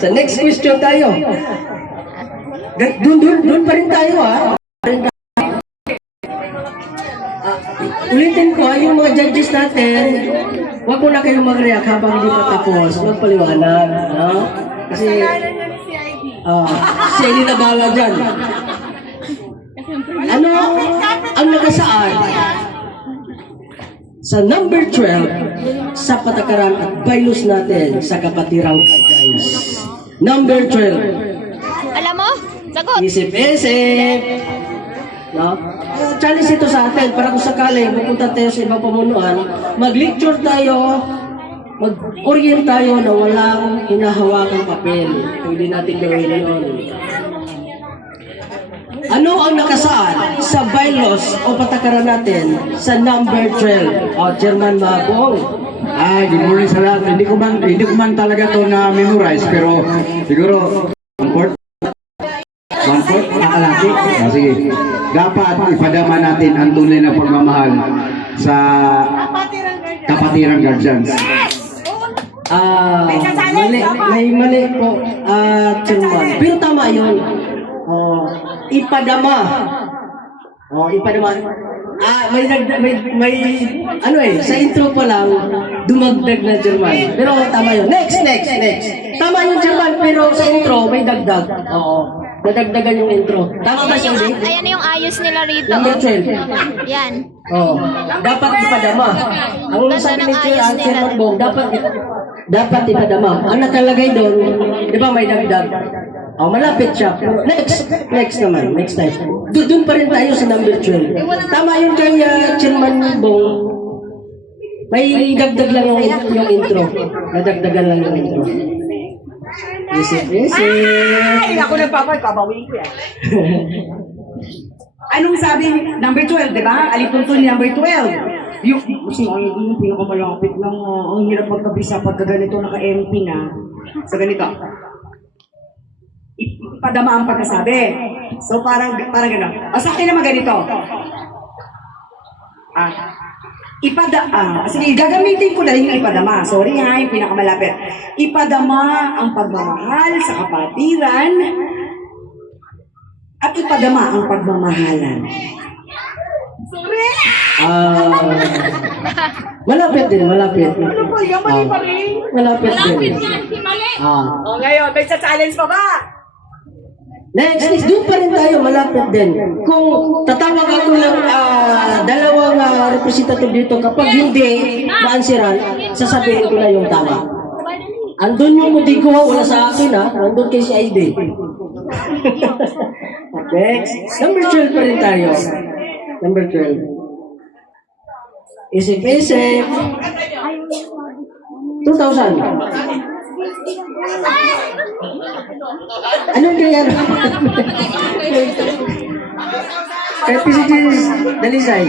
Sa next question tayo. Doon pa rin tayo, ha? Ulitin ko, yung mga judges natin, wag mo na kayong mag-react habang hindi pa tapos. Magpaliwanag, no? Kasi, si Eli na bala dyan. Ano ang nakasaad sa number 12 sa patakaran at bylaws natin sa Kapatirang Guidance? Number 12. Alam mo? Sagot! Isip-isip. No? Challenge ito sa atin para kung sakali pupunta tayo sa ibang pamunuan, mag-lecture tayo, mag-orient tayo na walang hinahawakang papel. Pwede natin gawin yun. Ano ang nakasaad sa bylaws o patakaran natin sa number 12? O, Chairman Mabong. Good morning sa lahat. Hindi ko man talaga to na memorize, pero siguro one-fourth nakalaki. Sige. Dapat ipadama natin ang tunay na pagmamahal sa Kapatirang Guardians. Mali po, Chairman. Pero tama yun. Ipadama. Ipadama. May sa intro pa lang, dumagdag na Chairman. Pero tama yun. Next. Tama yun, Chairman, pero sa intro, may dagdag. Oo. Nadagdagan yung intro. Tama ba siya, Dave? Ayan yung ayos nila rito. Number 12. Yan. Dapat ipadama. Ang sabi ni Chairman Bong, dapat ipadama. Ang nakalagay doon, di ba may dagdag? Malapit siya. Next naman. Next time. Doon pa rin tayo sa number 12. Tama yun kay Chairman Bong. May dagdag lang yung intro. Nadagdagan lang yung intro. Isip. Ay, ako nagpapay, kabawin ko yan. Anong sabi, number 12, di ba? Alipuntun ni number 12. Yung pinakamalapit ng ang hirap magkabisa pagka ganito naka-MP na. Sa ganito. Ipadama ang pagkasabi. So parang gano'n. Sa akin naman ganito. Sige, gagamitin ko na rin yung ipadama. Sorry ha, yung pinakamalapit. Ipadama ang pagmamahal sa kapatiran at ipadama ang pagmamahalan. Sorry! Malapit din. Ano po, yung mali pa rin? Malapit din. Ngayon, may challenge pa ba? Next, doon pa rin tayo, malapit din. Kung tatawag ako ng dalawang representative dito, kapag hindi maansiran, sasabihin ko na yung tama. Andun yung mudigo, wala sa akin andun kay si Aide. Next, number 12 pa rin tayo. Number 12. Isip-isip. 2,000. Ano kaya? Kaya PCG Dalisay.